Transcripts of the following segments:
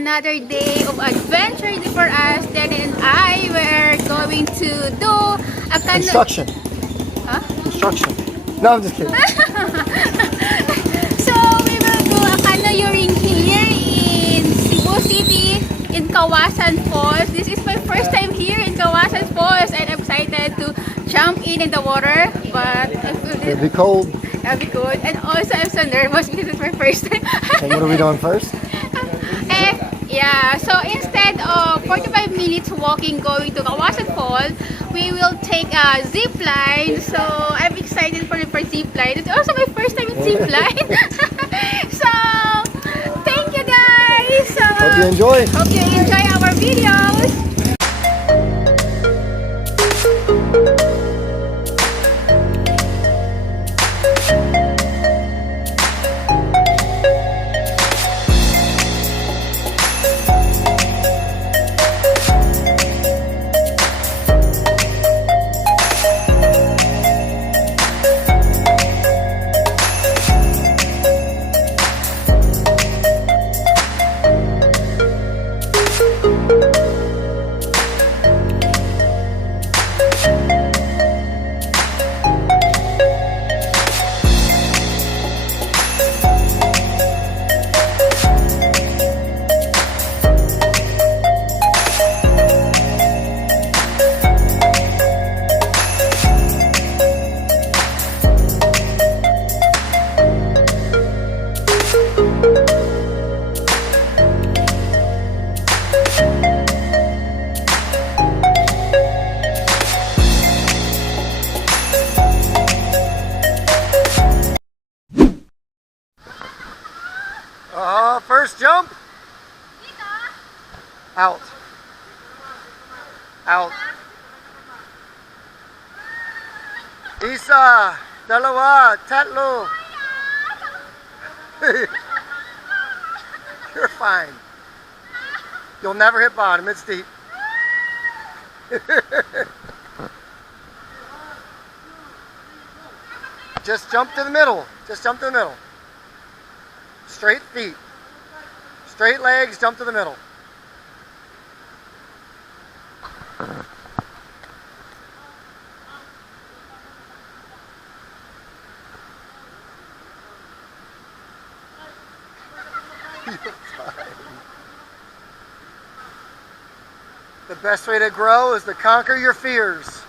another day of adventure for us. Danny and I were going to do a construction. Huh? Construction. No, I'm just kidding. So we will do a canoeing here in Cebu City in Kawasan Falls. This is my first time here in Kawasan Falls and I'm excited to jump in the water, but I feel It'll be cold. that'll be good. And also I'm so nervous because it's my first time. And what are we doing first? Yeah, so instead of 45 minutes walking going to Kawasan Falls, we will take a zipline. So I'm excited for zipline. It's also my first time in zipline. So thank you guys. So, Hope you enjoy. Hope you enjoy our videos. First jump. Out. Out. Isa, dalawa, tatlo. You're fine. You'll never hit bottom, it's deep. Just jump to the middle. Just jump to the middle. Straight feet. Straight legs, jump to the middle. You're fine. The best way to grow is to conquer your fears.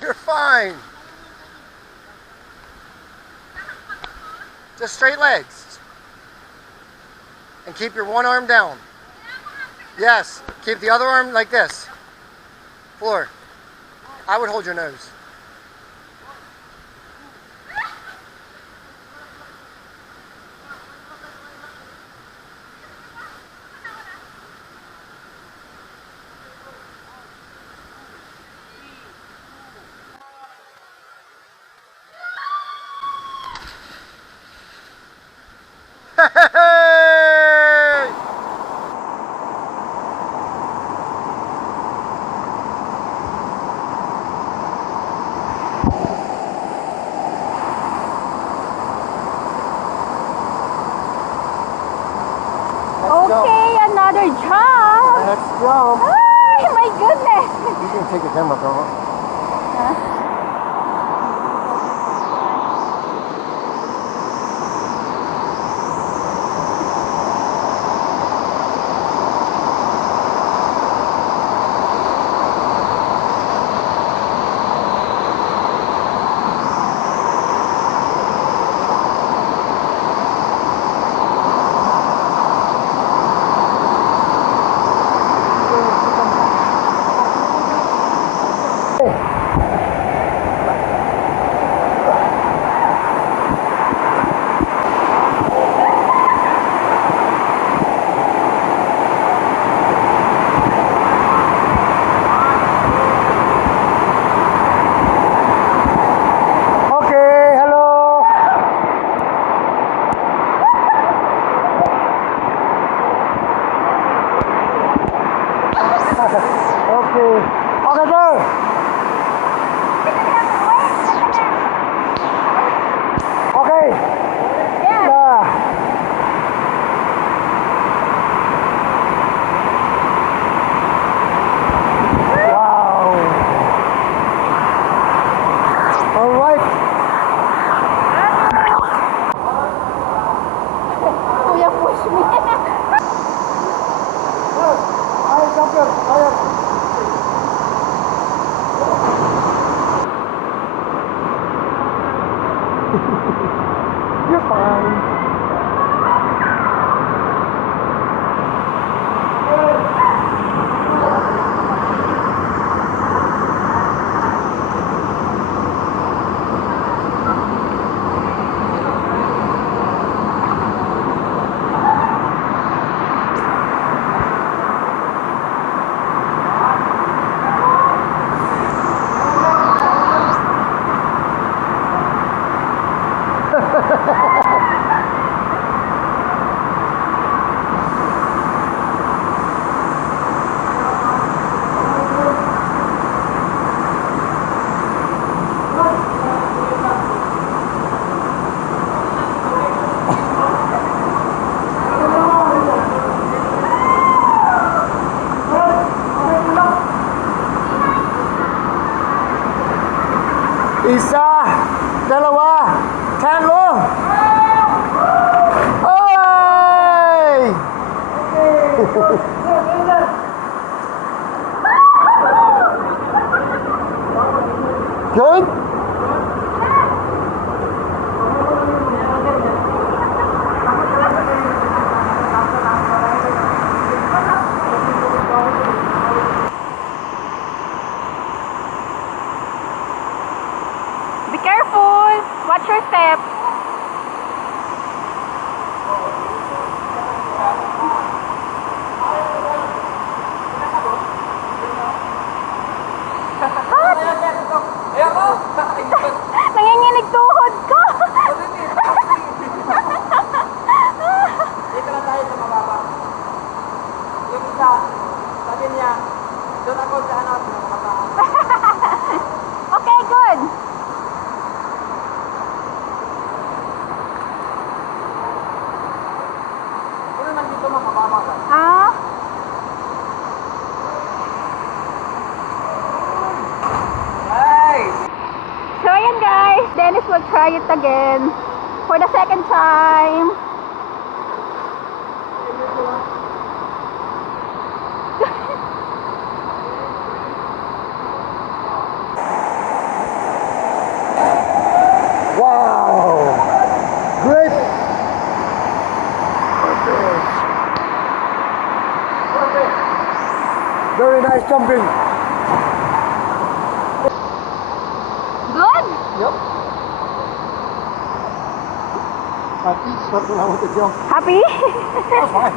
You're fine. Just straight legs. And keep your one arm down. Yes. Keep the other arm like this. Floor. I would hold your nose. Okay, another jump. Let's jump. Ay, my goodness. You can take the camera, girl. Huh? Okay. Okay, there. Okay. Yes. Wow. All right. Kuya, push me. Higher, jump here. Higher. You're fine. Isa, dalawa, tatlo. Ay! Good? Be careful. Watch your step. Nanginginig tuhod ko. Dito lang tayo sa mababa. Yung isa, sabi niya, doon ako sa ano, sa mababa. Okay, good. Kung naman dito mababa ka. Ah. Hey! So ayan guys, Dennis will try it again for the second time. Wow! Great! Very nice jumping. Good? Yep. Happy, something I want to jump. Happy? That's fine.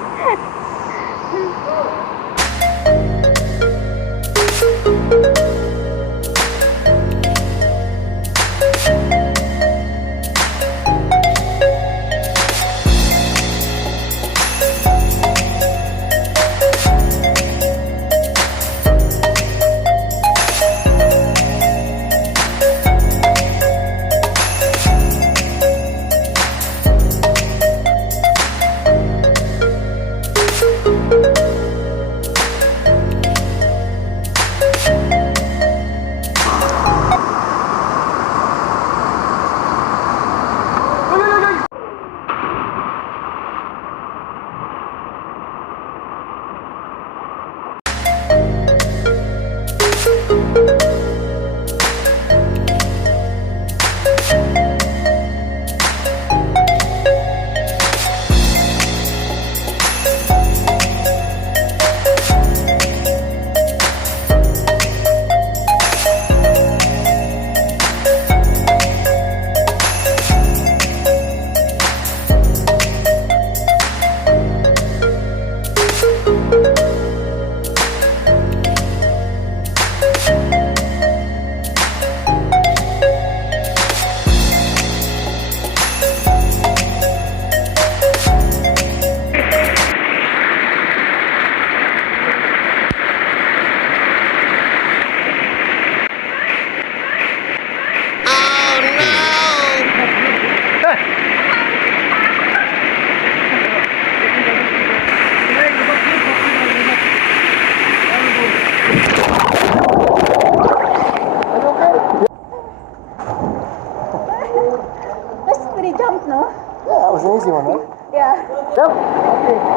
Yep. Okay.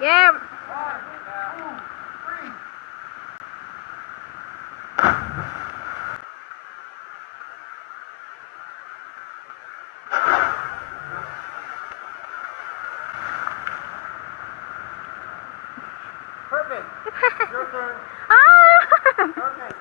Yeah. Perfect. Your turn. Ah! Perfect.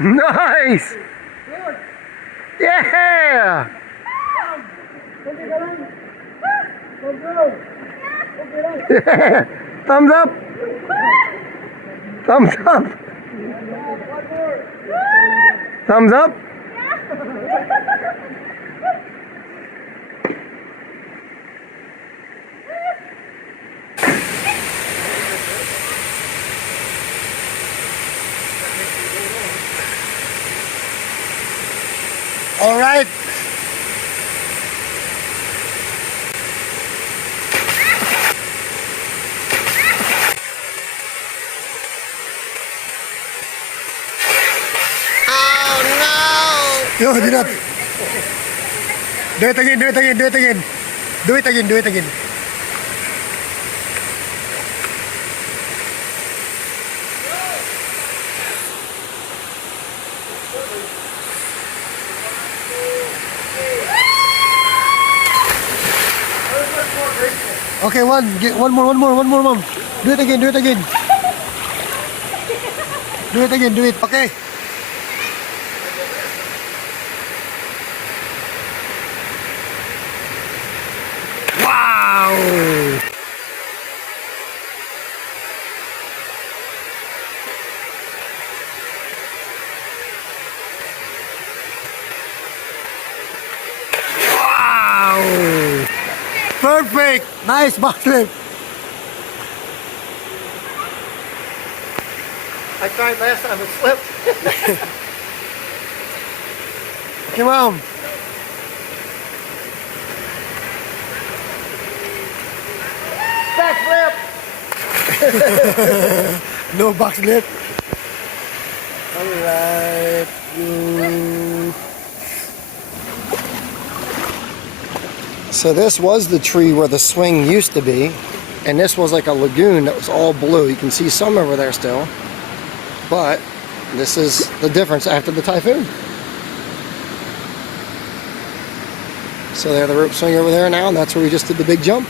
Nice! Yeah! Thumbs up! Thumbs up! Thumbs up! All right. No, do not. Do it again, do it again, do it again. Do it again, do it again. Okay, one more, Mom. Do it again, do it again. Do it again, do it. Okay. Wow! Wow! Perfect! Nice backflip! I tried last time, it slipped. Okay, Mom. Backflip! No backflip. Alright. So this was the tree where the swing used to be. And this was like a lagoon that was all blue. You can see some over there still. But this is the difference after the typhoon. So there's the rope swing over there now, and that's where we just did the big jump.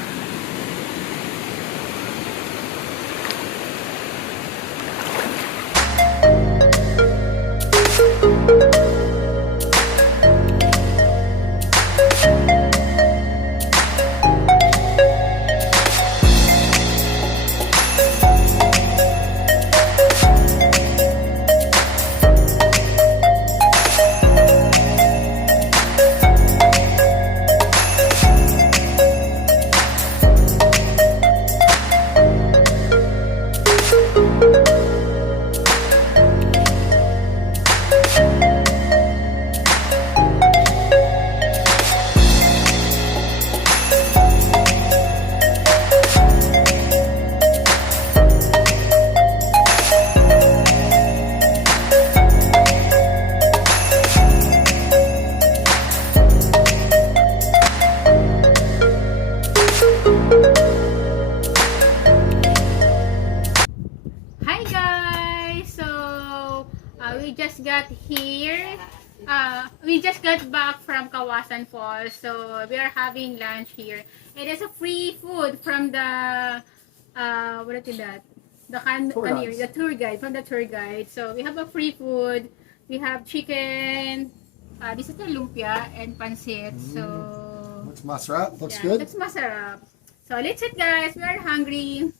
just got here. We just got back from Kawasan Falls, so we are having lunch here. It is a free food from the what is that? The tour guide from the tour guide. So we have a free food. We have chicken. This is the lumpia and pancit. So Looks masarap. Looks yeah, good. that's masarap. So let's eat, guys. We are hungry.